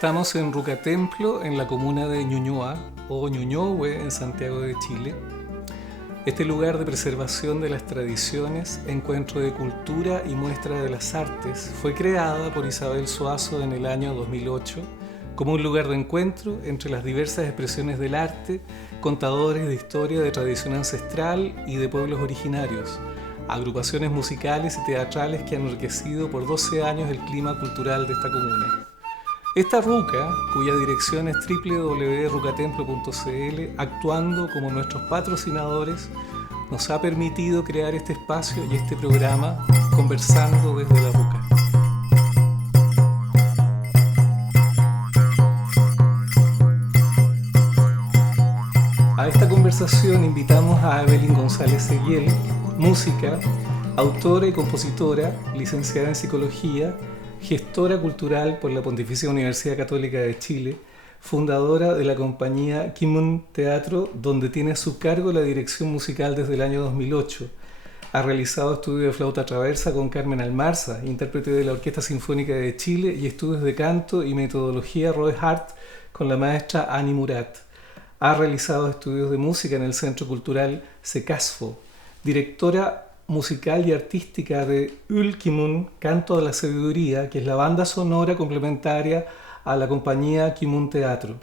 Estamos en Rucatemplo, en la comuna de Ñuñoa o Ñuñohue, en Santiago de Chile. Este lugar de preservación de las tradiciones, encuentro de cultura y muestra de las artes fue creada por Isabel Zuazo en el año 2008 como un lugar de encuentro entre las diversas expresiones del arte, contadores de historia de tradición ancestral y de pueblos originarios, agrupaciones musicales y teatrales que han enriquecido por 12 años el clima cultural de esta comuna. Esta ruca, cuya dirección es www.rucatemplo.cl, actuando como nuestros patrocinadores, nos ha permitido crear este espacio y este programa Conversando desde la Ruca. A esta conversación invitamos a Evelyn González Seguiel, música, autora y compositora, licenciada en psicología, gestora cultural por la Pontificia Universidad Católica de Chile, fundadora de la compañía Kimun Teatro, donde tiene a su cargo la dirección musical desde el año 2008. Ha realizado estudios de flauta traversa con Carmen Almarza, intérprete de la Orquesta Sinfónica de Chile, y estudios de canto y metodología Roy Hart con la maestra Ani Murat. Ha realizado estudios de música en el Centro Cultural Secasfo, directora musical y artística de Kimun, Canto de la Sabiduría, que es la banda sonora complementaria a la compañía Kimun Teatro.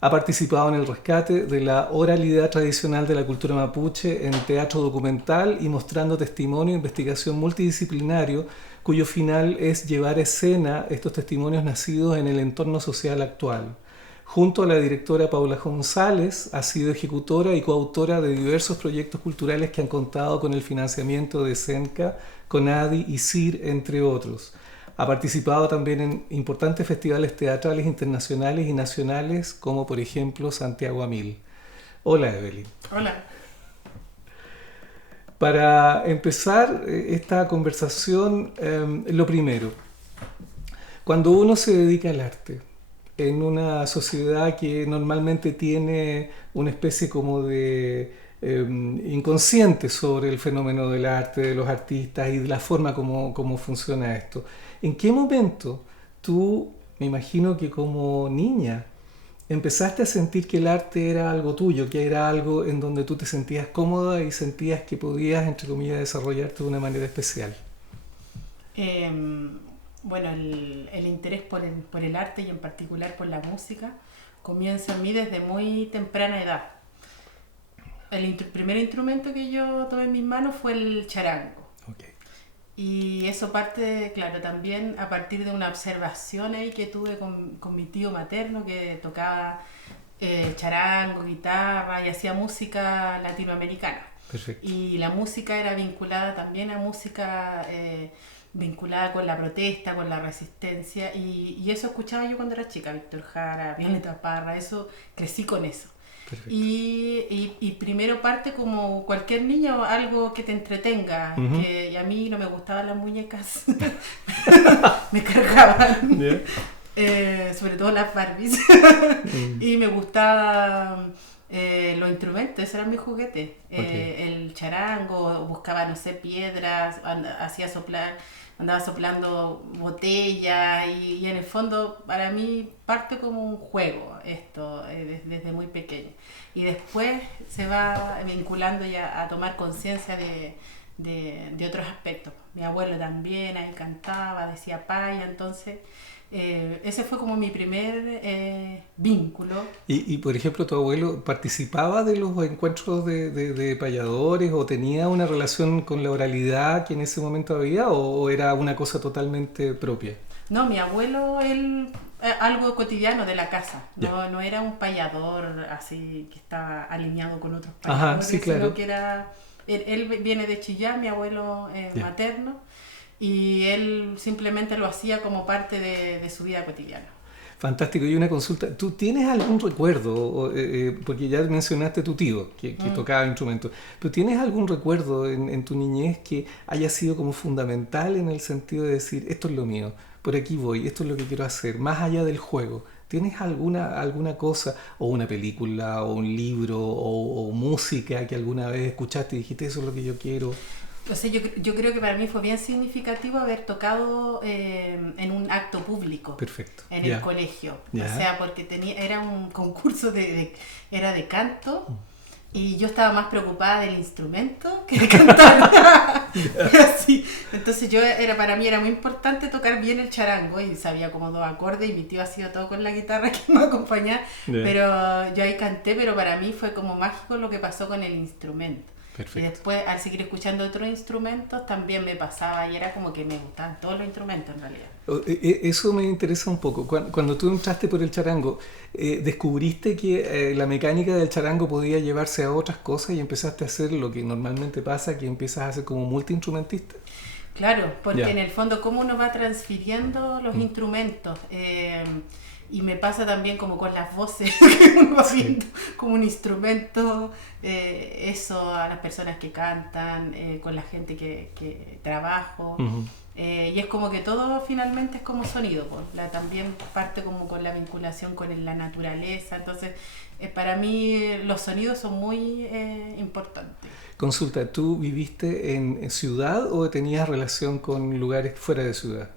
Ha participado en el rescate de la oralidad tradicional de la cultura mapuche en teatro documental y mostrando testimonio e investigación multidisciplinario, cuyo final es llevar a escena estos testimonios nacidos en el entorno social actual. Junto a la directora Paula González, ha sido ejecutora y coautora de diversos proyectos culturales que han contado con el financiamiento de SENCA, CONADI y CIR, entre otros. Ha participado también en importantes festivales teatrales internacionales y nacionales, como por ejemplo Santiago a Mil. Hola, Evelyn. Hola. Para empezar esta conversación, lo primero, cuando uno se dedica al arte, en una sociedad que normalmente tiene una especie como de inconsciente sobre el fenómeno del arte, de los artistas y de la forma como funciona esto. ¿En qué momento tú, me imagino que como niña, empezaste a sentir que el arte era algo tuyo, que era algo en donde tú te sentías cómoda y sentías que podías, entre comillas, desarrollarte de una manera especial? Bueno, el interés por el arte y en particular por la música comienza en mí desde muy temprana edad. El primer instrumento que yo tomé en mis manos fue el charango. Okay. Y eso parte, claro, también a partir de una observación ahí que tuve con mi tío materno que tocaba charango, guitarra y hacía música latinoamericana. Perfecto. Y la música era vinculada también a música vinculada con la protesta, con la resistencia, y eso escuchaba yo cuando era chica, Víctor Jara, Violeta Parra, eso, crecí con eso. Y primero parte como cualquier niño, algo que te entretenga, Uh-huh. que a mí no me gustaban las muñecas, me cargaban, yeah. Sobre todo las Barbies, y me gustaban los instrumentos, ese era mi juguete, okay. El charango, buscaba, no sé, piedras, andaba soplando botellas y en el fondo para mí parte como un juego esto desde muy pequeño y después se va vinculando ya a tomar conciencia de otros aspectos. Mi abuelo también ahí cantaba, decía paya, entonces ese fue como mi primer vínculo. Y por ejemplo, ¿tu abuelo participaba de los encuentros de payadores o tenía una relación con la oralidad que en ese momento había o era una cosa totalmente propia? No, mi abuelo, él, algo cotidiano de la casa, no era un payador así que estaba alineado con otros payadores. Ajá, sí, claro. Sino que era, él viene de Chillán, mi abuelo materno, y él simplemente lo hacía como parte de su vida cotidiana. Fantástico. Y una consulta, ¿tú tienes algún recuerdo, porque ya mencionaste a tu tío que tocaba instrumentos, pero tienes algún recuerdo en tu niñez que haya sido como fundamental en el sentido de decir, esto es lo mío, por aquí voy, esto es lo que quiero hacer, más allá del juego? ¿Tienes alguna cosa, o una película, o un libro, o música que alguna vez escuchaste y dijiste, eso es lo que yo quiero? O sea, yo creo que para mí fue bien significativo haber tocado en un acto público. Perfecto. En el colegio. O sea, porque era un concurso era de canto y yo estaba más preocupada del instrumento que de cantar. Así. Entonces para mí era muy importante tocar bien el charango y sabía como 2 acordes y mi tío hacía todo con la guitarra que me acompañaba. Pero yo ahí canté, pero para mí fue como mágico lo que pasó con el instrumento. Perfecto. Y después, al seguir escuchando otros instrumentos, también me pasaba y era como que me gustaban todos los instrumentos en realidad. Eso me interesa un poco. Cuando tú entraste por el charango, ¿descubriste que la mecánica del charango podía llevarse a otras cosas y empezaste a hacer lo que normalmente pasa, que empiezas a hacer como multiinstrumentista? Claro, porque en el fondo, ¿cómo uno va transfiriendo los instrumentos? Y me pasa también como con las voces, que uno va viendo como un instrumento, eso a las personas que cantan, con la gente que trabajo. Y es como que todo finalmente es como sonido, pues. También parte como con la vinculación con la naturaleza. Entonces, para mí los sonidos son muy importantes. Consulta, ¿tú viviste en ciudad o tenías relación con lugares fuera de ciudad?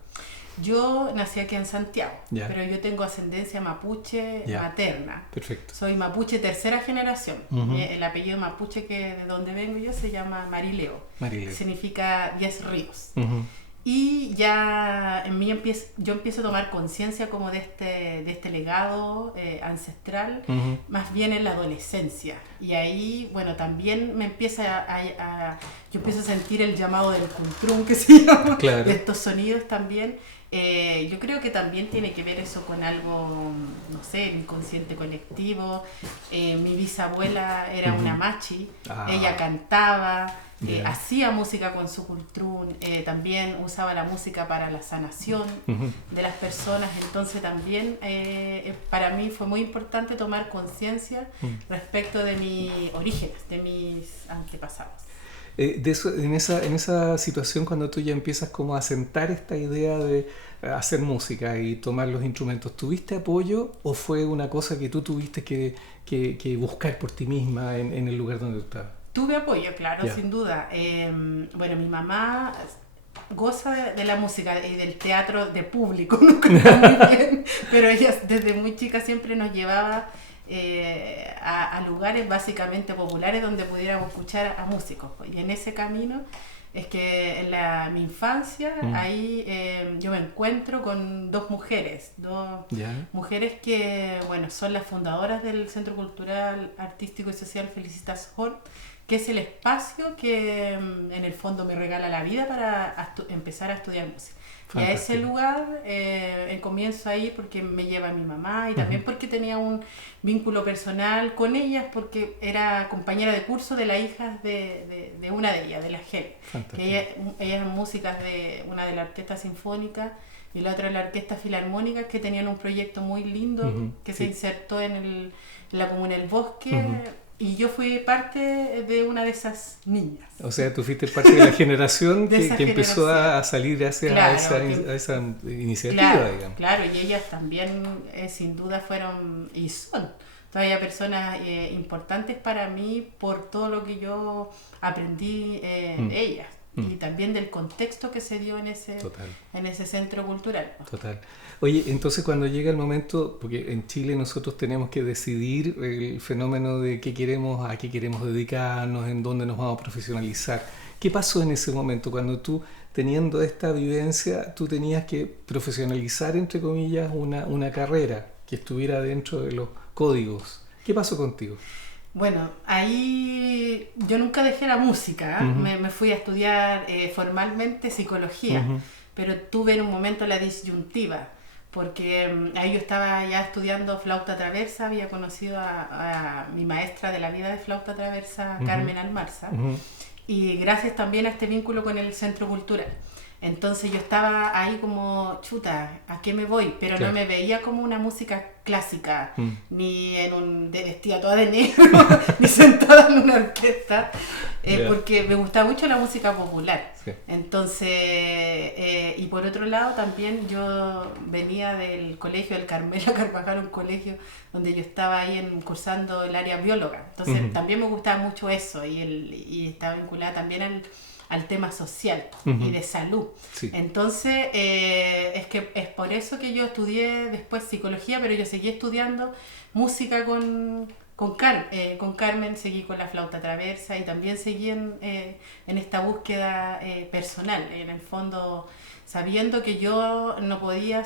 Yo nací aquí en Santiago, pero yo tengo ascendencia mapuche materna. Perfecto. Soy mapuche tercera generación. El apellido mapuche de donde vengo yo se llama Marileo. Que significa 10 ríos. Y ya en mí yo empiezo a tomar conciencia como de este legado ancestral, más bien en la adolescencia. Y ahí, bueno, también me yo empiezo a sentir el llamado del cultrún, que se llama, de estos sonidos también. Yo creo que también tiene que ver eso con algo, no sé, el inconsciente colectivo. Mi bisabuela era una machi, ella cantaba, hacía música con su cultrún, también usaba la música para la sanación de las personas. Entonces también para mí fue muy importante tomar conciencia respecto de mis orígenes, de mis antepasados. En esa situación, cuando tú ya empiezas como a sentar esta idea de hacer música y tomar los instrumentos, ¿tuviste apoyo o fue una cosa que tú tuviste que buscar por ti misma en el lugar donde tú estabas? Tuve apoyo, claro, sin duda. Bueno, mi mamá goza de la música y del teatro de público, no canta muy bien, pero ella desde muy chica siempre nos llevaba a lugares básicamente populares donde pudiéramos escuchar a músicos. Y en ese camino es que en mi infancia ahí yo me encuentro con dos mujeres que, bueno, son las fundadoras del Centro Cultural, Artístico y Social Felicitas Hort, que es el espacio que en el fondo me regala la vida para empezar a estudiar música. Fantástico. Y a ese lugar comienzo a ir porque me lleva mi mamá y también porque tenía un vínculo personal con ellas, porque era compañera de curso de la hija de una de ellas, de la Gel. Que ellas eran músicas de una de la orquesta sinfónica y la otra de la orquesta filarmónica, que tenían un proyecto muy lindo que se insertó en la comuna del Bosque. Y yo fui parte de una de esas niñas. O sea, tú fuiste parte de la generación que empezó a salir hacia esa iniciativa, digamos. Claro, y ellas también sin duda fueron y son todavía personas importantes para mí por todo lo que yo aprendí de ellas. Y también del contexto que se dio en ese centro cultural. Total. Oye, entonces cuando llega el momento, porque en Chile nosotros tenemos que decidir el fenómeno de a qué queremos dedicarnos, en dónde nos vamos a profesionalizar. ¿Qué pasó en ese momento cuando tú, teniendo esta vivencia, tú tenías que profesionalizar, entre comillas, una carrera que estuviera dentro de los códigos? ¿Qué pasó contigo? Bueno, ahí yo nunca dejé la música, me fui a estudiar formalmente psicología, pero tuve en un momento la disyuntiva, porque ahí yo estaba ya estudiando flauta traversa, había conocido a mi maestra de la vida de flauta traversa, Carmen Almarza, y gracias también a este vínculo con el Centro Cultural. Entonces yo estaba ahí como, chuta, ¿a qué me voy? Pero no me veía como una música clásica, ni vestida toda de negro, ni sentada en una orquesta, porque me gustaba mucho la música popular. Entonces, y por otro lado también yo venía del colegio del Carmela Carvajal, un colegio donde yo estaba ahí cursando el área bióloga. Entonces también me gustaba mucho eso y estaba vinculada también al tema social Uh-huh. y de salud. Sí. Entonces, es por eso que yo estudié después psicología, pero yo seguí estudiando música con Carmen, seguí con la flauta traversa y también seguí en esta búsqueda personal, en el fondo sabiendo que yo no podía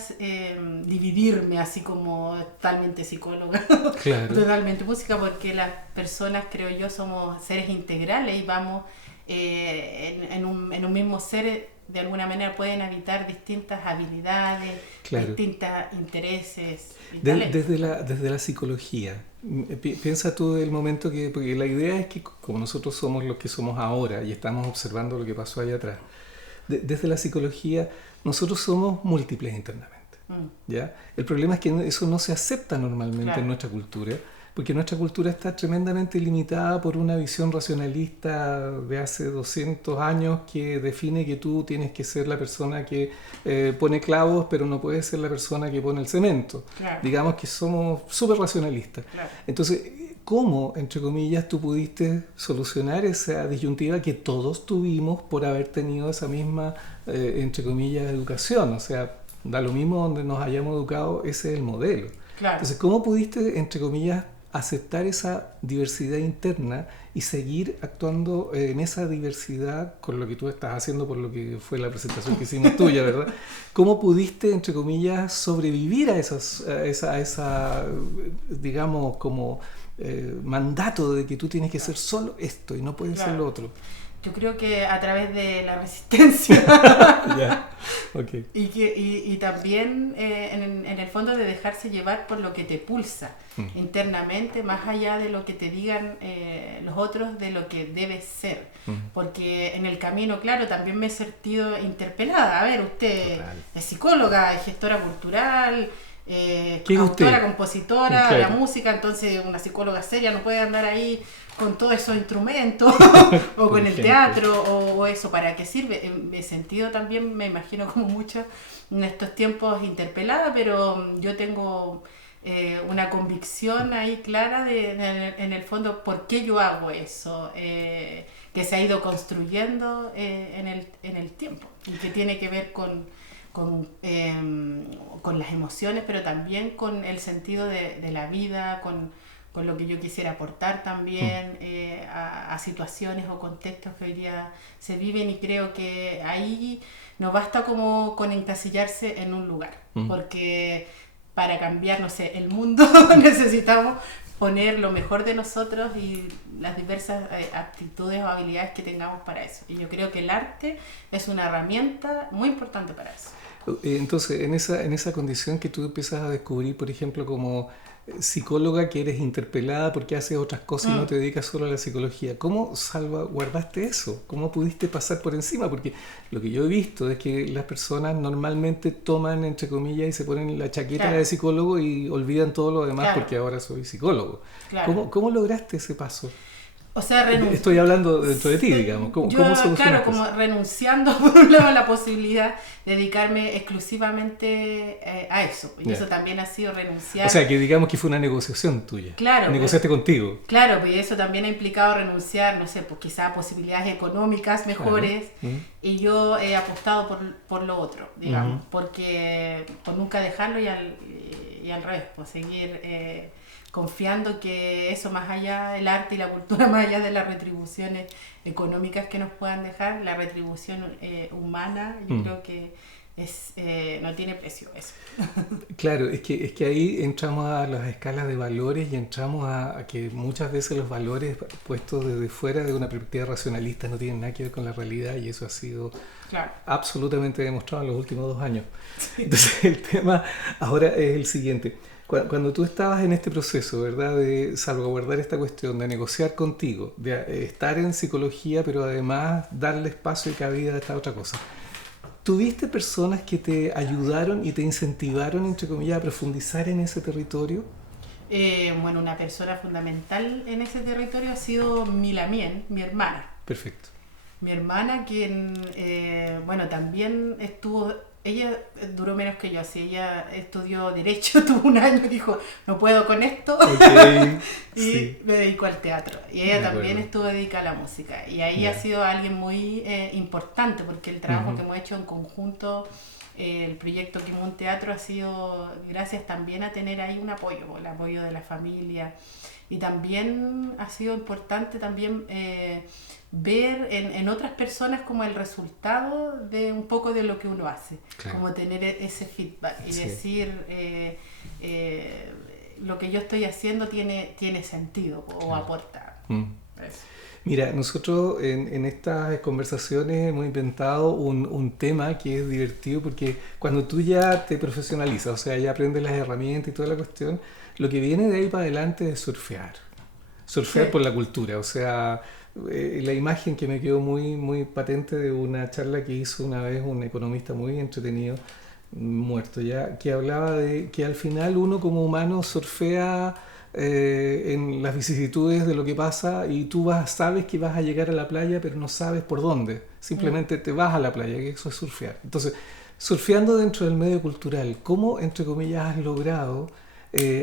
dividirme así como totalmente psicóloga, Claro. totalmente música, porque las personas, creo yo, somos seres integrales y vamos en un mismo ser, de alguna manera pueden habitar distintas habilidades, Claro. distintos intereses y Desde la psicología, piensa tú el momento que, porque la idea es que como nosotros somos los que somos ahora y estamos observando lo que pasó allá atrás, desde la psicología nosotros somos múltiples internamente, ¿ya? El problema es que eso no se acepta normalmente, claro, en nuestra cultura, porque nuestra cultura está tremendamente limitada por una visión racionalista de hace 200 años que define que tú tienes que ser la persona que pone clavos, pero no puedes ser la persona que pone el cemento. Claro. Digamos que somos súper racionalistas. Claro. Entonces, ¿cómo, entre comillas, tú pudiste solucionar esa disyuntiva que todos tuvimos por haber tenido esa misma, entre comillas, educación? O sea, da lo mismo donde nos hayamos educado, ese es el modelo. Claro. Entonces, ¿cómo pudiste, entre comillas, aceptar esa diversidad interna y seguir actuando en esa diversidad con lo que tú estás haciendo, por lo que fue la presentación que hicimos tuya, ¿verdad? ¿Cómo pudiste, entre comillas, sobrevivir a esa digamos, como mandato de que tú tienes que ser solo esto y no puedes ser lo otro? Yo creo que a través de la resistencia. Yeah. Okay. Y también en el fondo de dejarse llevar por lo que te pulsa internamente, más allá de lo que te digan los otros, de lo que debes ser. Porque en el camino, claro, también me he sentido interpelada. A ver, usted es psicóloga, es gestora cultural, autora, compositora, claro, la música, entonces una psicóloga seria no puede andar ahí con todos esos instrumentos o con el teatro o eso. ¿Para qué sirve? Me he sentido también, me imagino, como mucho en estos tiempos interpelada, pero yo tengo una convicción ahí clara en el fondo por qué yo hago eso, que se ha ido construyendo en el tiempo y que tiene que ver con las emociones, pero también con el sentido de la vida, con lo que yo quisiera aportar también a situaciones o contextos que hoy día se viven, y creo que ahí no basta como con encasillarse en un lugar, porque para cambiar, no sé, el mundo necesitamos poner lo mejor de nosotros y las diversas aptitudes o habilidades que tengamos para eso. Y yo creo que el arte es una herramienta muy importante para eso. Entonces, en esa condición que tú empiezas a descubrir, por ejemplo, como psicóloga, que eres interpelada porque haces otras cosas y no te dedicas solo a la psicología, ¿cómo salvaguardaste eso? ¿Cómo pudiste pasar por encima? Porque lo que yo he visto es que las personas normalmente toman, entre comillas, y se ponen la chaqueta, claro, de psicólogo y olvidan todo lo demás, claro, porque ahora soy psicólogo. Claro. ¿Cómo lograste ese paso? O sea, estoy hablando dentro de ti, digamos. ¿Cómo solucionaste? Claro, como renunciando por un lado a la posibilidad de dedicarme exclusivamente a eso. Y eso también ha sido renunciar. O sea, que digamos que fue una negociación tuya. Claro. Negociaste contigo. Claro, y eso también ha implicado renunciar, no sé, pues quizás posibilidades económicas mejores. Claro. Y yo he apostado por lo otro, digamos, porque por nunca dejarlo y al revés, por seguir confiando que eso, más allá del arte y la cultura, más allá de las retribuciones económicas que nos puedan dejar, la retribución humana, yo creo que no tiene precio eso. Claro, es que ahí entramos a las escalas de valores y entramos a que muchas veces los valores puestos desde fuera de una perspectiva racionalista no tienen nada que ver con la realidad, y eso ha sido absolutamente demostrado en los últimos 2 años. Sí. Entonces el tema ahora es el siguiente. Cuando tú estabas en este proceso, ¿verdad?, de salvaguardar esta cuestión, de negociar contigo, de estar en psicología, pero además darle espacio y cabida a esta otra cosa, ¿tuviste personas que te ayudaron y te incentivaron, entre comillas, a profundizar en ese territorio? Bueno, una persona fundamental en ese territorio ha sido Milamien, mi hermana. Perfecto. Mi hermana, quien, bueno, también estuvo ella duró menos que yo, así ella estudió Derecho, tuvo un año y dijo, no puedo con esto, Okay. y Sí. me dedicó al teatro. Y ella De también acuerdo. estuvo dedicada a la música. Y ahí Ya. ha sido alguien muy importante, porque el trabajo Ujú. que hemos hecho en conjunto, el proyecto Kimun Teatro, ha sido gracias también a tener ahí un apoyo, el apoyo de la familia. Y también ha sido importante también ver en otras personas como el resultado de un poco de lo que uno hace, Claro. como tener ese feedback y Sí. decir lo que yo estoy haciendo tiene sentido o Claro. aporta. Mm. Eso. Mira, nosotros en estas conversaciones hemos inventado un tema que es divertido porque cuando tú ya te profesionalizas, o sea, ya aprendes las herramientas y toda la cuestión, lo que viene de ahí para adelante es surfear. Surfear Sí. por la cultura, o sea, la imagen que me quedó muy patente de una charla que hizo una vez un economista muy entretenido, muerto ya, que hablaba de que al final uno como humano surfea en las vicisitudes de lo que pasa y tú sabes que vas a llegar a la playa pero no sabes por dónde, simplemente te vas a la playa, que eso es surfear. Entonces, surfeando dentro del medio cultural, ¿cómo, entre comillas, has logrado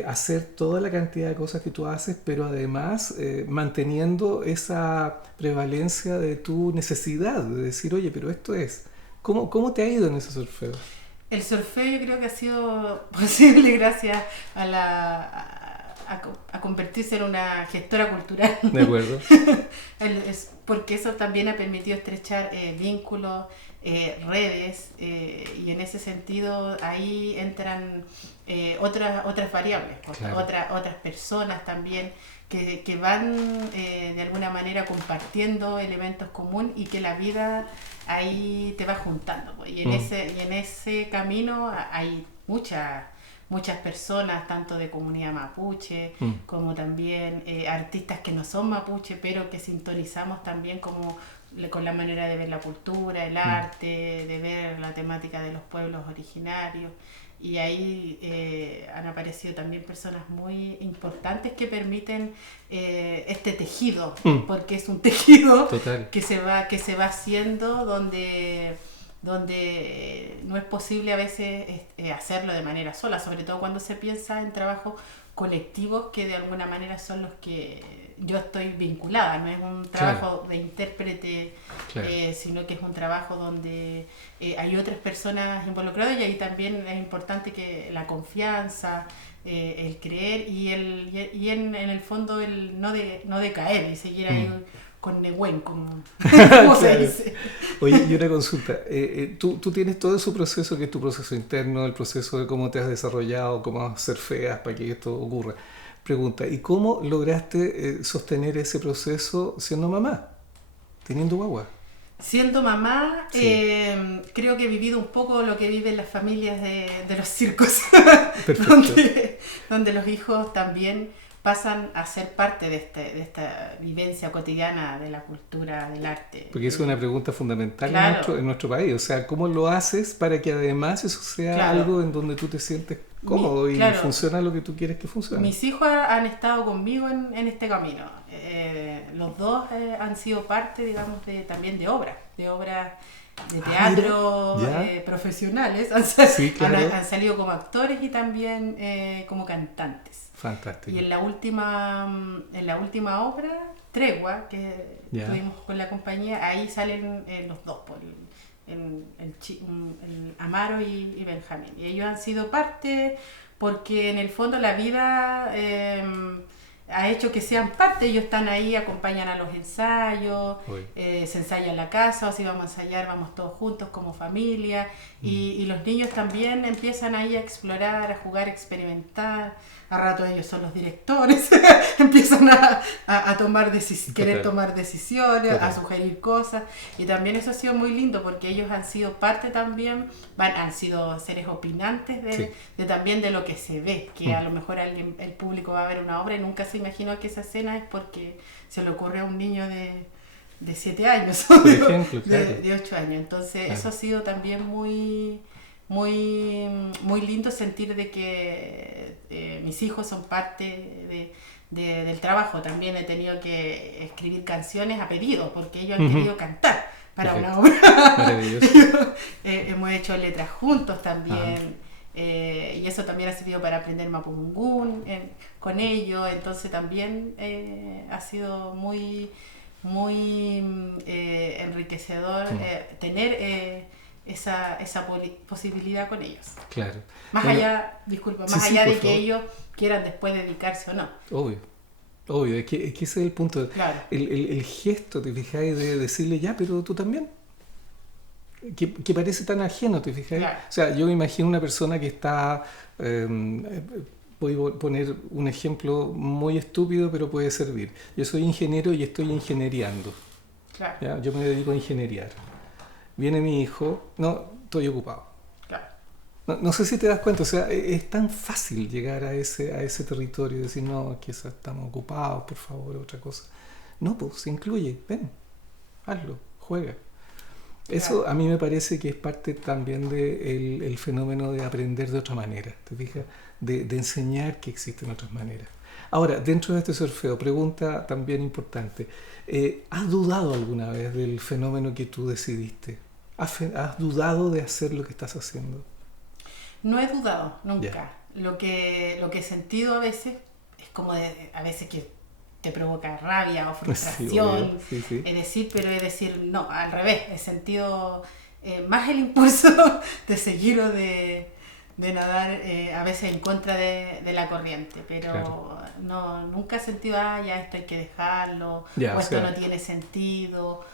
hacer toda la cantidad de cosas que tú haces, pero además manteniendo esa prevalencia de tu necesidad de decir, oye, pero esto es? ¿Cómo te ha ido en ese surfeo? El surfeo yo creo que ha sido posible gracias a convertirse en una gestora cultural. ¿De acuerdo? Porque eso también ha permitido estrechar vínculos, redes, y en ese sentido ahí entran otras variables, Claro. otras personas también que van de alguna manera compartiendo elementos comunes y que la vida ahí te va juntando, pues. Y en ese camino hay muchas personas, tanto de comunidad mapuche, como también artistas que no son mapuche, pero que sintonizamos también como con la manera de ver la cultura, el arte, de ver la temática de los pueblos originarios. Y ahí han aparecido también personas muy importantes que permiten este tejido, porque es un tejido Total. que se va haciendo donde no es posible a veces hacerlo de manera sola, sobre todo cuando se piensa en trabajos colectivos que de alguna manera son los que yo estoy vinculada, no es un trabajo de intérprete, sino que es un trabajo donde hay otras personas involucradas y ahí también es importante que la confianza, el creer y en el fondo el no decaer y seguir ahí con Nehuen, como se dice. Oye, y una consulta. Tú tienes todo ese proceso que es tu proceso interno, el proceso de cómo te has desarrollado, cómo surfeas para que esto ocurra. Pregunta, ¿y cómo lograste sostener ese proceso siendo mamá, teniendo guagua? Siendo mamá, Sí. creo que he vivido un poco lo que viven las familias de los circos, Perfecto. donde los hijos también pasan a ser parte de esta vivencia cotidiana de la cultura, del arte. Porque es una pregunta fundamental Claro. en nuestro país. O sea, ¿cómo lo haces para que además eso sea Claro. algo en donde tú te sientes cómodo y Claro. funciona lo que tú quieres que funcione? Mis hijos han estado conmigo en este camino. Los dos han sido parte, digamos, también de obras de teatro profesionales. Sí, claro. Han salido como actores y también como cantantes. Fantástico. Y en la última obra, Tregua, que tuvimos con la compañía, ahí salen los dos, el Amaro y Benjamín. Y ellos han sido parte porque en el fondo la vida ha hecho que sean parte. Ellos están ahí, acompañan a los ensayos, se ensaya en la casa, o si vamos a ensayar, vamos todos juntos como familia. Y los niños también empiezan ahí a explorar, a jugar, a experimentar. A rato ellos son los directores, empiezan a querer tomar decisiones, a sugerir cosas. Y también eso ha sido muy lindo porque ellos han sido parte también, han sido seres opinantes de también de lo que se ve, que a lo mejor el público va a ver una obra y nunca se imaginó que esa escena es porque se le ocurre a un niño de 7 años, por ejemplo, de 8 años. Entonces eso ha sido también muy lindo sentir de que mis hijos son parte del trabajo. También he tenido que escribir canciones a pedido porque ellos han querido cantar, para Perfecto. una obra. Maravilloso. Hemos hecho letras juntos también. Y eso también ha servido para aprender Mapudungun con ellos. Entonces también ha sido muy, muy enriquecedor tener esa posibilidad con ellos. Claro. Más Bueno, allá, disculpa, sí, más sí, allá por de que favor. ellos quieran después dedicarse o no. Obvio, es que ese es el punto. Claro, El gesto, ¿te fijáis? De decirle, ya, pero tú también. Que parece tan ajeno, ¿te fijáis? claro, O sea, yo me imagino una persona que está... voy a poner un ejemplo muy estúpido, pero puede servir. Yo soy ingeniero y estoy ingenieriando. claro, ¿Ya? Yo me dedico a ingeniar. Viene mi hijo, no, estoy ocupado. claro. No sé si te das cuenta, o sea, es tan fácil llegar a ese territorio y decir, no, quizás estamos ocupados, por favor, otra cosa. No, pues se incluye, ven, hazlo, juega. Eso Claro. a mí me parece que es parte también del el fenómeno de aprender de otra manera, ¿te fijas? De enseñar que existen otras maneras. Ahora, dentro de este surfeo, pregunta también importante. ¿Has dudado alguna vez del fenómeno que tú decidiste? ¿Has dudado de hacer lo que estás haciendo? No he dudado, Ya. nunca. Lo que he sentido a veces es como a veces que te provoca rabia o Sí, frustración, obvio. Sí, sí. pero es decir, no, al revés, he sentido más el impulso de seguir o de nadar a veces en contra de la corriente, pero Claro. no, nunca he sentido, ya esto hay que dejarlo, Ya, o o esto sea, no tiene sentido,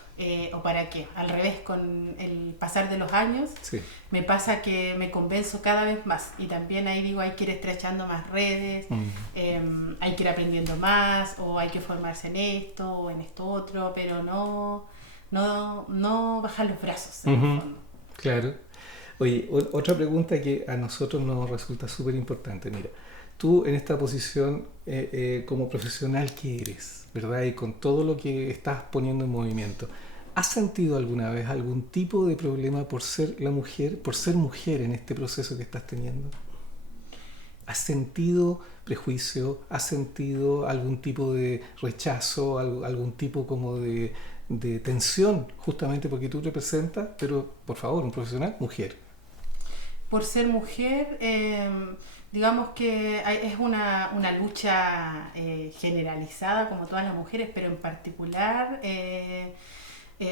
o para qué. Al revés, con el pasar de los años, sí. me pasa que me convenzo cada vez más y también ahí digo hay que ir estrechando más redes, hay que ir aprendiendo más o hay que formarse en esto o en esto otro, pero no bajar los brazos en el Ujú, fondo. claro. Oye, otra pregunta que a nosotros nos resulta súper importante. Mira, tú en esta posición como profesional que eres, ¿verdad? Y con todo lo que estás poniendo en movimiento, ¿has sentido alguna vez algún tipo de problema por ser la mujer, por ser mujer en este proceso que estás teniendo? ¿Has sentido prejuicio? ¿Has sentido algún tipo de rechazo? ¿Algún tipo como de tensión? Justamente porque tú representas, pero por favor, un profesional, mujer. Por ser mujer, digamos que es una lucha generalizada como todas las mujeres, pero en particular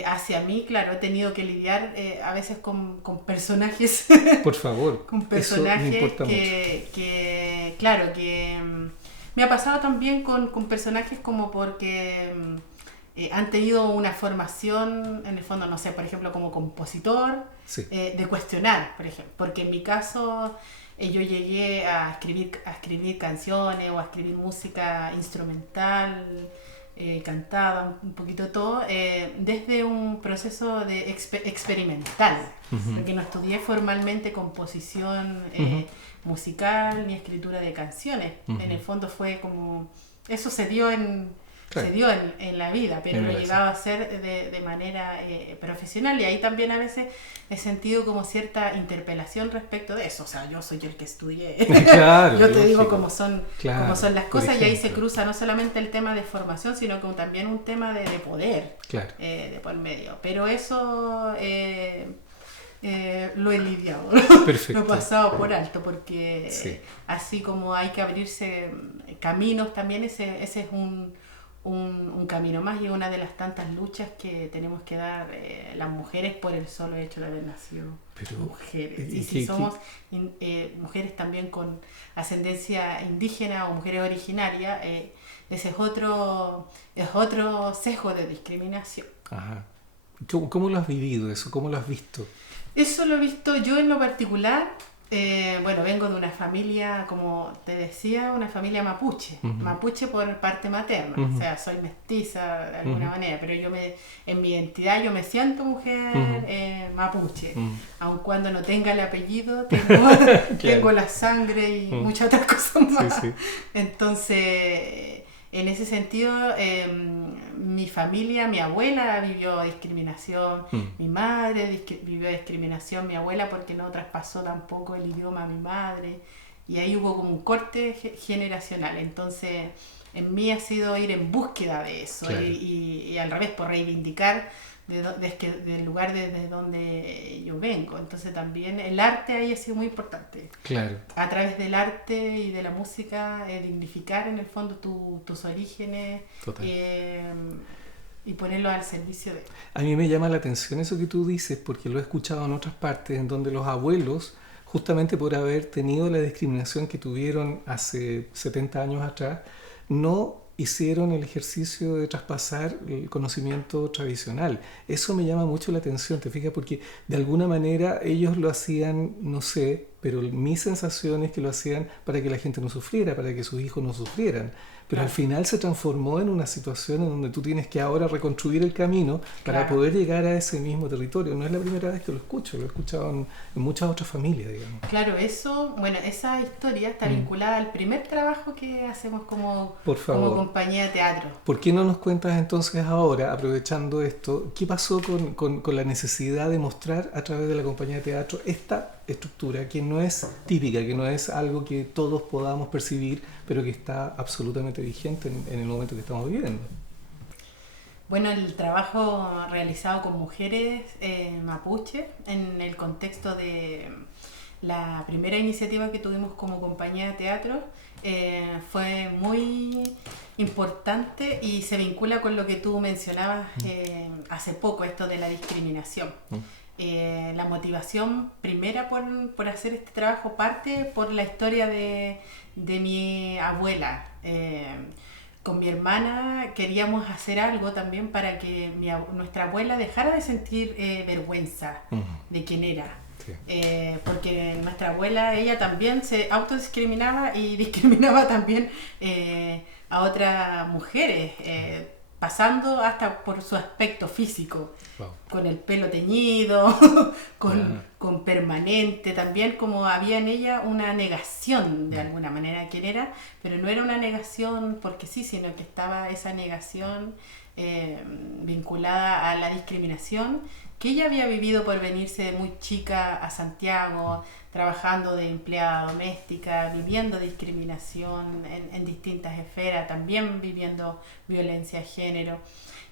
hacia mí, claro, he tenido que lidiar a veces con personajes, Por favor, con eso me personajes importa mucho. claro, me ha pasado también con personajes como porque han tenido una formación, en el fondo, no sé, por ejemplo, como compositor, Sí. de cuestionar, por ejemplo, porque en mi caso yo llegué a escribir canciones o a escribir música instrumental, cantada, un poquito todo, desde un proceso de experimental, Ujú, porque no estudié formalmente composición ujú, musical ni escritura de canciones. En el ujú. fondo fue como, eso se dio Claro, en la vida, pero en lo el he acceso. llegado a hacer de manera profesional y ahí también a veces he sentido como cierta interpelación respecto de eso. O sea, yo soy el que estudié. Claro, Yo te digo lógico. cómo Claro, son las por cosas y ahí se ejemplo. cruza no solamente el tema de formación, sino como también un tema de poder Claro, de por medio. Pero eso lo he lidiado, lo he perfecto. pasado por alto, porque Sí. así como hay que abrirse caminos también, ese es un camino más y una de las tantas luchas que tenemos que dar las mujeres por el solo hecho de haber nacido Pero, mujeres. ¿y Y si qué? somos mujeres también con ascendencia indígena o mujeres originarias, ese es otro sesgo de discriminación. Ajá. ¿Cómo lo has vivido eso? ¿Cómo lo has visto? Eso lo he visto yo en lo particular. Bueno, vengo de una familia, como te decía, una familia mapuche. Ujú, Mapuche por parte materna. O ujú, sea, soy mestiza de alguna ujú, manera, pero en mi identidad yo me siento mujer ujú, mapuche. ujú. Aun cuando no tenga el apellido, tengo, tengo Claro. la sangre y Mm, muchas otras cosas sí, más. sí. Entonces, en ese sentido, mi familia, mi abuela vivió discriminación, Mm, mi madre vivió discriminación, mi abuela porque no traspasó tampoco el idioma a mi madre. Y ahí hubo como un corte generacional. Entonces, en mí ha sido ir en búsqueda de eso claro. y al revés, por reivindicar del lugar desde donde yo vengo. Entonces también el arte ahí ha sido muy importante. Claro. A través del arte y de la música, dignificar en el fondo tus orígenes y ponerlos al servicio de... A mí me llama la atención eso que tú dices, porque lo he escuchado en otras partes, en donde los abuelos, justamente por haber tenido la discriminación que tuvieron hace 70 años atrás, no hicieron el ejercicio de traspasar el conocimiento tradicional. Eso me llama mucho la atención, ¿te fijas? Porque de alguna manera ellos lo hacían, no sé, pero mi sensación es que lo hacían para que la gente no sufriera, para que sus hijos no sufrieran. Pero al final se transformó en una situación en donde tú tienes que ahora reconstruir el camino para poder llegar a ese mismo territorio. No es la primera vez que lo escucho, lo he escuchado en muchas otras familias, digamos. Claro, esa historia está vinculada al primer trabajo que hacemos como compañía de teatro. ¿Por qué no nos cuentas entonces ahora, aprovechando esto, qué pasó con la necesidad de mostrar a través de la compañía de teatro esta estructura que no es típica, que no es algo que todos podamos percibir, pero que está absolutamente vigente en el momento que estamos viviendo? Bueno, el trabajo realizado con mujeres mapuche en el contexto de la primera iniciativa que tuvimos como compañía de teatro fue muy importante y se vincula con lo que tú mencionabas hace poco, esto de la discriminación. La motivación primera por hacer este trabajo parte por la historia de mi abuela. Con mi hermana queríamos hacer algo también para que nuestra abuela dejara de sentir vergüenza de quién era. Sí. Porque nuestra abuela, ella también se autodiscriminaba y discriminaba también a otras mujeres, pasando hasta por su aspecto físico, con el pelo teñido, con permanente, también como había en ella una negación de alguna manera de quién era, pero no era una negación porque sí, sino que estaba esa negación vinculada a la discriminación que ella había vivido por venirse de muy chica a Santiago, trabajando de empleada doméstica, viviendo discriminación en distintas esferas, también viviendo violencia de género.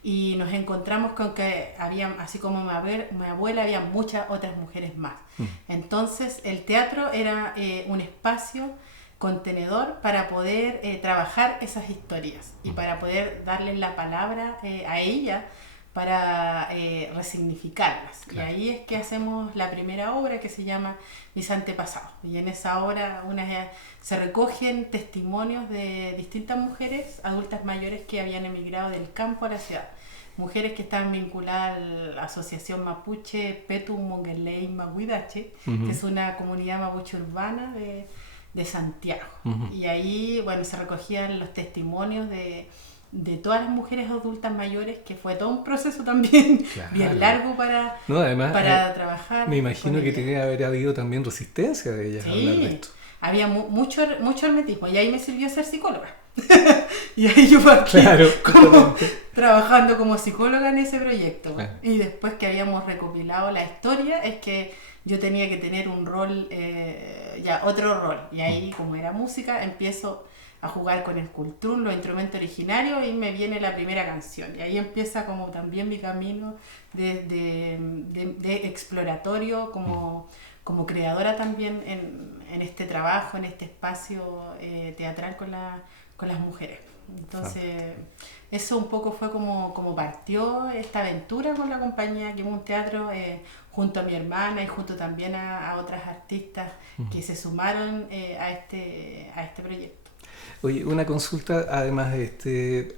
Y nos encontramos con que había, así como mi abuela, había muchas otras mujeres más. Entonces el teatro era un espacio contenedor para poder trabajar esas historias y para poder darle la palabra a ella para resignificarlas. Claro. Y ahí es que hacemos la primera obra que se llama Mis Antepasados. Y en esa obra se recogen testimonios de distintas mujeres adultas mayores que habían emigrado del campo a la ciudad. Mujeres que estaban vinculadas a la asociación mapuche Petu Mongelei Maguidache, que es una comunidad mapuche urbana de Santiago. Y ahí, bueno, se recogían los testimonios de todas las mujeres adultas mayores, que fue todo un proceso también bien largo para trabajar. Me imagino que tiene que haber habido también resistencia de ellas a hablar de esto. Había mucho hermetismo y ahí me sirvió ser psicóloga. Y ahí yo partí trabajando como psicóloga en ese proyecto. Y después que habíamos recopilado la historia, es que yo tenía que tener un rol, otro rol. Y ahí, como era música, empiezo a jugar con el cultrún, los instrumentos originarios, y me viene la primera canción. Y ahí empieza como también mi camino de exploratorio, como creadora también en este trabajo, en este espacio teatral con las mujeres. Entonces, eso un poco fue como partió esta aventura con la compañía Kimun Teatro, junto a mi hermana y junto también a otras artistas que se sumaron a este proyecto. Oye, una consulta, además,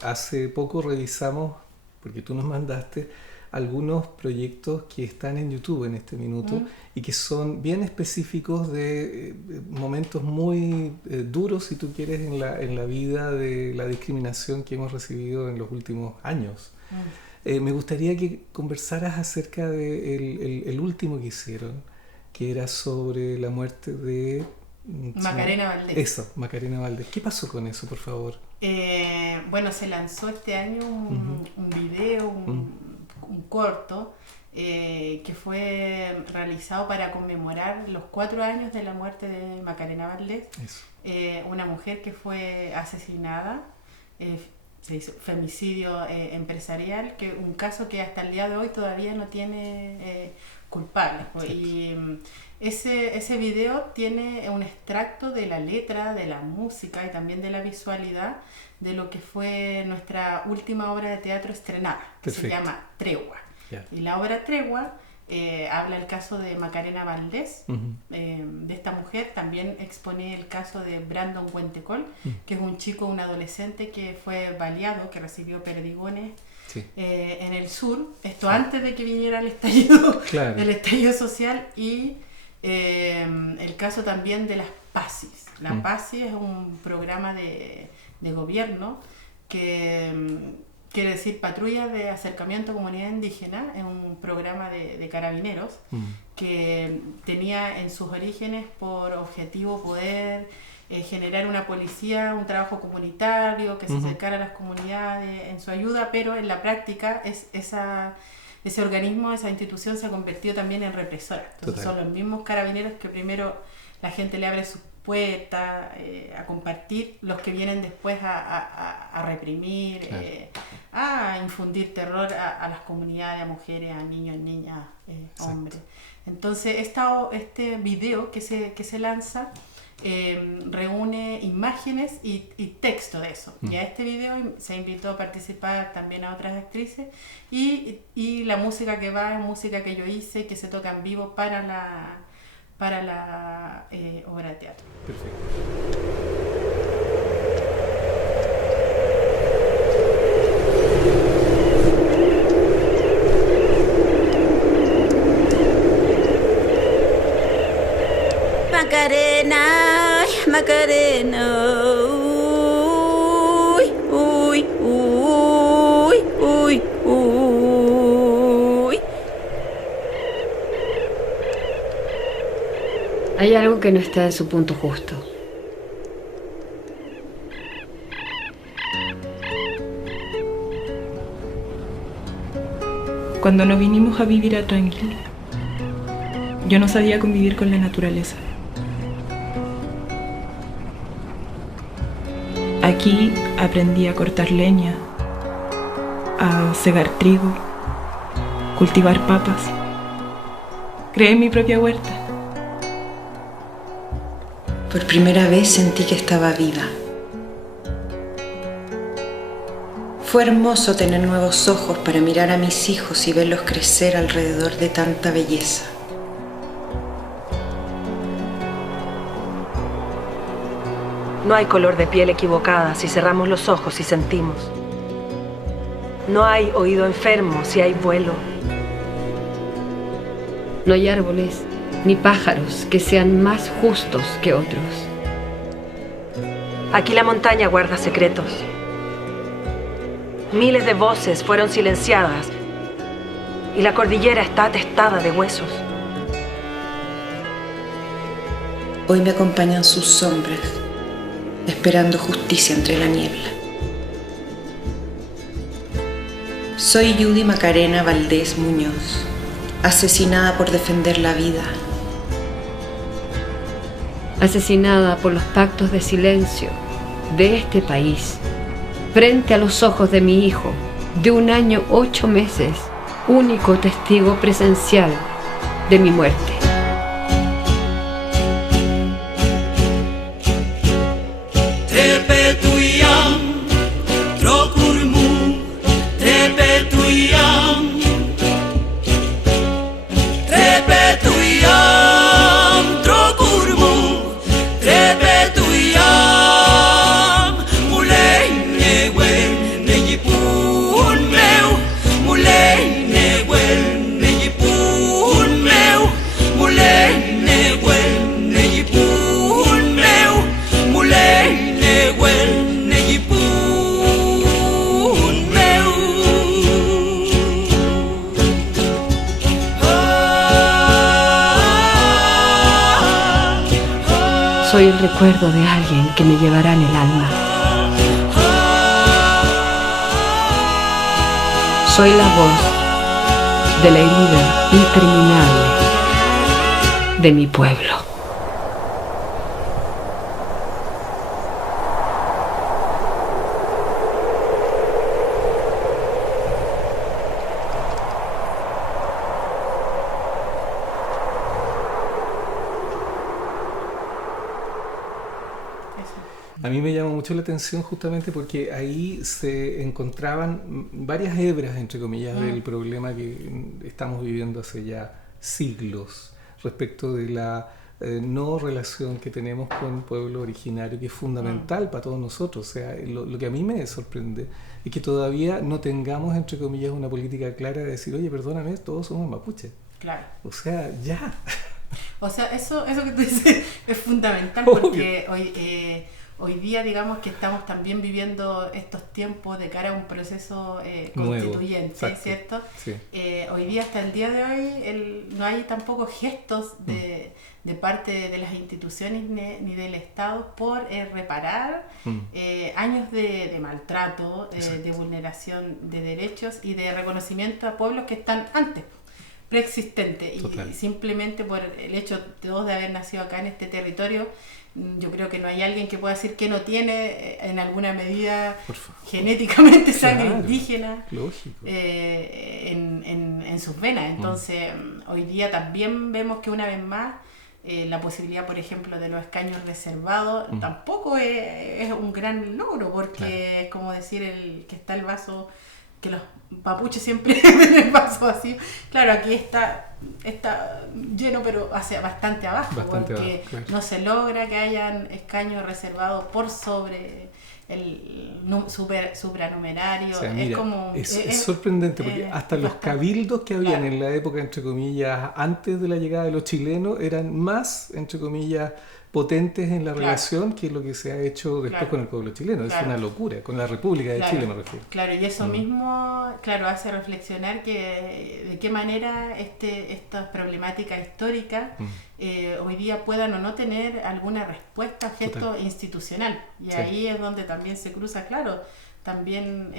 hace poco revisamos, porque tú nos mandaste algunos proyectos que están en YouTube en este minuto y que son bien específicos de momentos muy duros, si tú quieres, en la vida de la discriminación que hemos recibido en los últimos años. Me gustaría que conversaras acerca del último que hicieron, que era sobre la muerte de Macarena Valdés. Eso, Macarena Valdés. ¿Qué pasó con eso, por favor? Bueno, se lanzó este año un video, un corto, que fue realizado para conmemorar los 4 años de la muerte de Macarena Valdés, una mujer que fue asesinada se dice femicidio empresarial, que un caso que hasta el día de hoy todavía no tiene culpables. Y ese video tiene un extracto de la letra, de la música y también de la visualidad de lo que fue nuestra última obra de teatro estrenada, que se llama Tregua. Y la obra Tregua habla el caso de Macarena Valdés, de esta mujer. También expone el caso de Brandon Huentecol, que es un chico, un adolescente que fue baleado, que recibió perdigones en el sur, esto antes de que viniera el estallido, el estallido social. Y el caso también de las PACIS. La PACIS es un programa de gobierno que quiere decir Patrulla de Acercamiento a Comunidad Indígena. Es un programa de carabineros que tenía en sus orígenes por objetivo poder generar una policía, un trabajo comunitario que se acercara a las comunidades en su ayuda, pero en la práctica ese organismo, esa institución se ha convertido también en represora. Entonces son los mismos carabineros que primero la gente le abre sus puertas a compartir, los que vienen después a reprimir, a infundir terror a las comunidades, a mujeres, a niños, niñas, hombres. Entonces este video que se lanza reúne imágenes y texto de eso. Y a este video se invitó a participar también a otras actrices, y la música que va es música que yo hice, que se toca en vivo para la obra de teatro. Perfecto. Macarena, Macarena, uy, uy, uy, uy, uy. Hay algo que no está en su punto justo. Cuando nos vinimos a vivir a Tranquil, yo no sabía convivir con la naturaleza. Aquí aprendí a cortar leña, a cegar trigo, cultivar papas. Creé mi propia huerta. Por primera vez sentí que estaba viva. Fue hermoso tener nuevos ojos para mirar a mis hijos y verlos crecer alrededor de tanta belleza. No hay color de piel equivocada si cerramos los ojos y sentimos. No hay oído enfermo si hay vuelo. No hay árboles ni pájaros que sean más justos que otros. Aquí la montaña guarda secretos. Miles de voces fueron silenciadas y la cordillera está atestada de huesos. Hoy me acompañan sus sombras, esperando justicia entre la niebla. Soy Judy Macarena Valdés Muñoz, asesinada por defender la vida. Asesinada por los pactos de silencio de este país, frente a los ojos de mi hijo, de 1 año 8 meses, único testigo presencial de mi muerte. Soy el recuerdo de alguien que me llevará en el alma. Soy la voz de la herida interminable de mi pueblo. A mí me llama mucho la atención justamente porque ahí se encontraban varias hebras, entre comillas, del problema que estamos viviendo hace ya siglos respecto de la no relación que tenemos con el pueblo originario, que es fundamental para todos nosotros. O sea, lo que a mí me sorprende es que todavía no tengamos, entre comillas, una política clara de decir, oye, perdóname, todos somos mapuches. Claro. O sea, ya. O sea, eso que tú dices es fundamental porque hoy día, digamos que estamos también viviendo estos tiempos de cara a un proceso constituyente, ¿cierto? Sí. Hoy día, hasta el día de hoy, no hay tampoco gestos de parte de las instituciones ni del Estado por reparar años de maltrato, de vulneración de derechos y de reconocimiento a pueblos que están antes, preexistentes. Y simplemente por el hecho de haber nacido acá en este territorio, yo creo que no hay alguien que pueda decir que no tiene en alguna medida genéticamente sangre indígena en sus venas. Entonces, hoy día también vemos que una vez más la posibilidad, por ejemplo, de los escaños reservados tampoco es un gran logro, porque es como decir que está el vaso, que los mapuches siempre ven el vaso vacío. Claro, aquí está lleno, pero hacia bastante abajo, porque no se logra que hayan escaños reservados por sobre el supranumerario. O sea, mira, es sorprendente, porque hasta los cabildos que habían en la época, entre comillas, antes de la llegada de los chilenos, eran más, entre comillas, potentes en la relación que lo que se ha hecho después con el pueblo chileno. Es una locura, con la República de Chile me refiero. Claro, y eso mismo, hace reflexionar que de qué manera estas problemáticas históricas hoy día puedan o no tener alguna respuesta, objeto institucional. Y ahí es donde también se cruza, también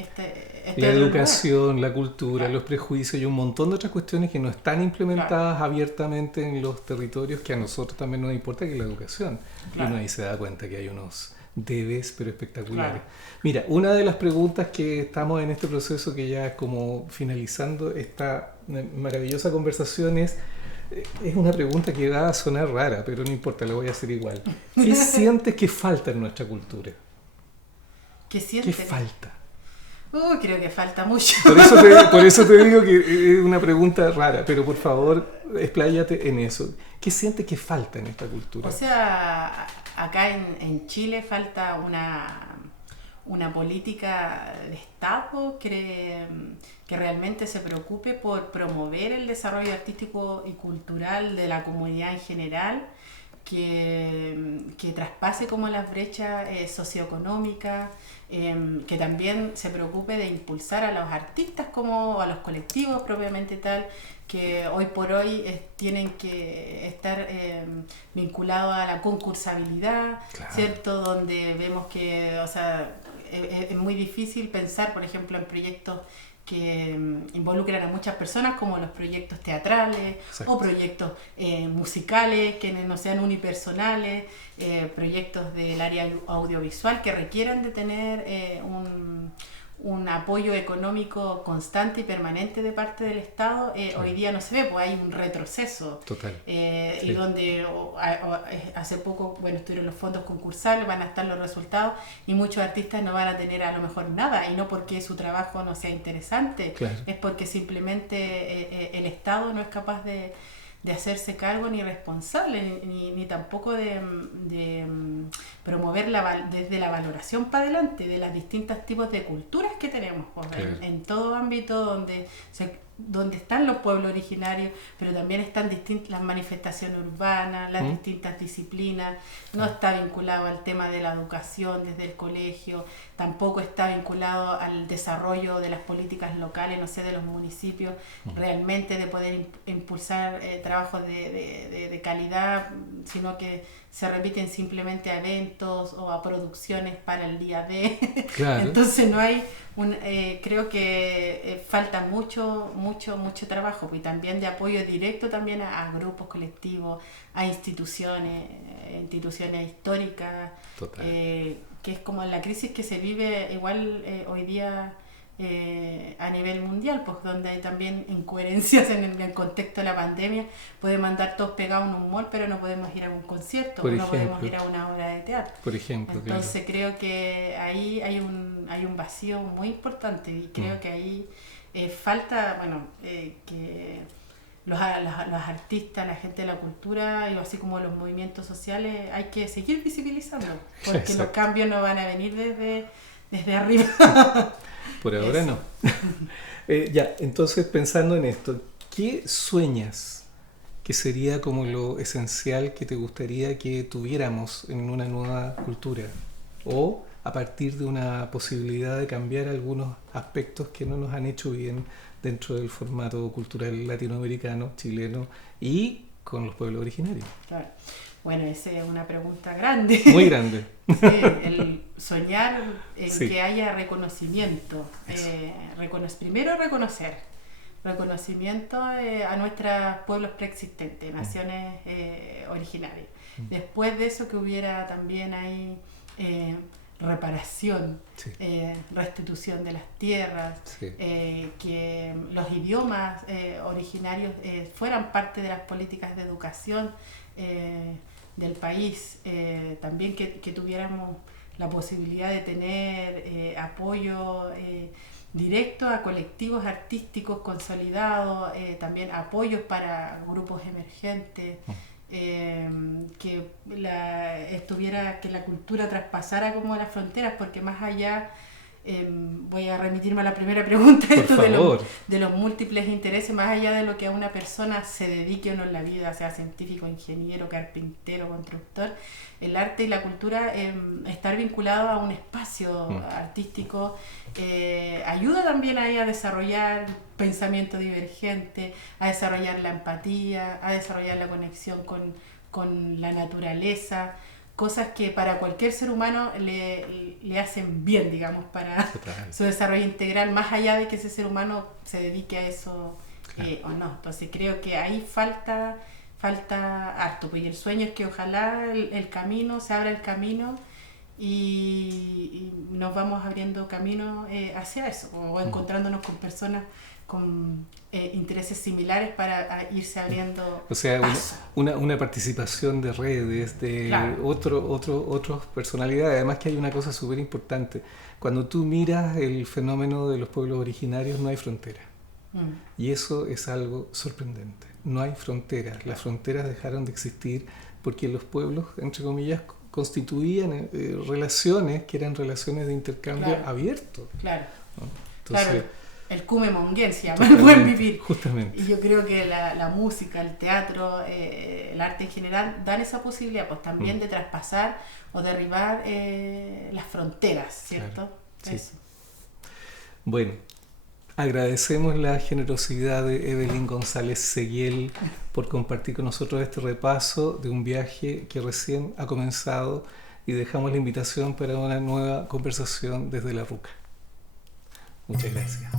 la educación, la cultura, los prejuicios y un montón de otras cuestiones que no están implementadas abiertamente en los territorios, que a nosotros también nos importa, que la educación. Y uno ahí se da cuenta que hay unos debes pero espectaculares. Mira, una de las preguntas que estamos en este proceso, que ya es como finalizando esta maravillosa conversación, es una pregunta que va a sonar rara, pero no importa, la voy a hacer igual. ¿Qué sientes que falta en nuestra cultura? ¿Qué sientes? ¿Qué falta? Creo que falta mucho. Por eso te digo que es una pregunta rara, pero por favor, expláyate en eso. ¿Qué sientes que falta en esta cultura? O sea, acá en Chile falta una política de Estado que realmente se preocupe por promover el desarrollo artístico y cultural de la comunidad en general, que traspase como las brechas socioeconómicas, que también se preocupe de impulsar a los artistas como a los colectivos propiamente tal, que hoy por hoy tienen que estar vinculados a la concursabilidad, ¿cierto? Donde vemos que, o sea, es muy difícil pensar, por ejemplo, en proyectos que involucran a muchas personas, como los proyectos teatrales o proyectos musicales que no sean unipersonales, proyectos del área audiovisual que requieran de tener un apoyo económico constante y permanente de parte del Estado. Hoy día no se ve, pues hay un retroceso. Total. Y donde hace poco, estuvieron los fondos concursables, van a estar los resultados y muchos artistas no van a tener a lo mejor nada, y no porque su trabajo no sea interesante, es porque simplemente el Estado no es capaz de hacerse cargo ni responsable, ni tampoco de promover desde la valoración para adelante de las distintos tipos de culturas que tenemos, en todo ámbito donde están los pueblos originarios, pero también están las manifestaciones urbanas, las distintas disciplinas. No está vinculado al tema de la educación desde el colegio, tampoco está vinculado al desarrollo de las políticas locales, de los municipios, realmente de poder impulsar trabajos de calidad, sino que se repiten simplemente a eventos o a producciones para el día de. Entonces no hay creo que falta mucho trabajo, y también de apoyo directo también a grupos colectivos, a instituciones históricas, que es como la crisis que se vive igual hoy día a nivel mundial, pues donde hay también incoherencias en el contexto de la pandemia. Podemos andar todos pegados en un mall, pero no podemos ir a un concierto, no podemos ir a una obra de teatro. Por ejemplo, entonces creo que ahí hay un vacío muy importante y creo que ahí falta, que los artistas, la gente de la cultura, y así como los movimientos sociales, hay que seguir visibilizando, porque Exacto. Los cambios no van a venir desde arriba. Por ahora no. Ya, entonces pensando en esto, ¿qué sueñas que sería como lo esencial que te gustaría que tuviéramos en una nueva cultura? O a partir de una posibilidad de cambiar algunos aspectos que no nos han hecho bien dentro del formato cultural latinoamericano, chileno y con los pueblos originarios. Claro. Bueno, esa es una pregunta grande. Muy grande. Sí, el soñar en que haya reconocimiento. Primero reconocimiento a nuestros pueblos preexistentes, naciones originarias. Después de eso que hubiera también ahí reparación, restitución de las tierras, que los idiomas originarios fueran parte de las políticas de educación del país, también que tuviéramos la posibilidad de tener apoyo directo a colectivos artísticos consolidados, también apoyos para grupos emergentes, que la cultura traspasara como las fronteras, porque más allá, voy a remitirme a la primera pregunta, de los múltiples intereses, más allá de lo que a una persona se dedique o no en la vida, sea científico, ingeniero, carpintero, constructor, el arte y la cultura, estar vinculado a un espacio artístico, ayuda también ahí a desarrollar pensamiento divergente, a desarrollar la empatía, a desarrollar la conexión con la naturaleza, cosas que para cualquier ser humano le hacen bien, digamos, para su desarrollo integral, más allá de que ese ser humano se dedique a eso o no. Entonces creo que ahí falta harto, pues, y el sueño es que ojalá el camino, se abra el camino y nos vamos abriendo camino hacia eso, o encontrándonos con personas con intereses similares para irse abriendo. O sea, una participación de redes, de otras personalidades. Además que hay una cosa súper importante. Cuando tú miras el fenómeno de los pueblos originarios, no hay frontera. Y eso es algo sorprendente. No hay fronteras. Las fronteras dejaron de existir porque los pueblos, entre comillas, constituían relaciones que eran relaciones de intercambio abierto. Claro. ¿No? Entonces, el cume monguén se llama, el buen vivir. Justamente. Y yo creo que la música, el teatro, el arte en general dan esa posibilidad, pues también de traspasar o derribar las fronteras, ¿cierto? Claro. Eso. Bueno, agradecemos la generosidad de Evelyn González Seguiel por compartir con nosotros este repaso de un viaje que recién ha comenzado, y dejamos la invitación para una nueva conversación desde la RUCA. Muchas gracias.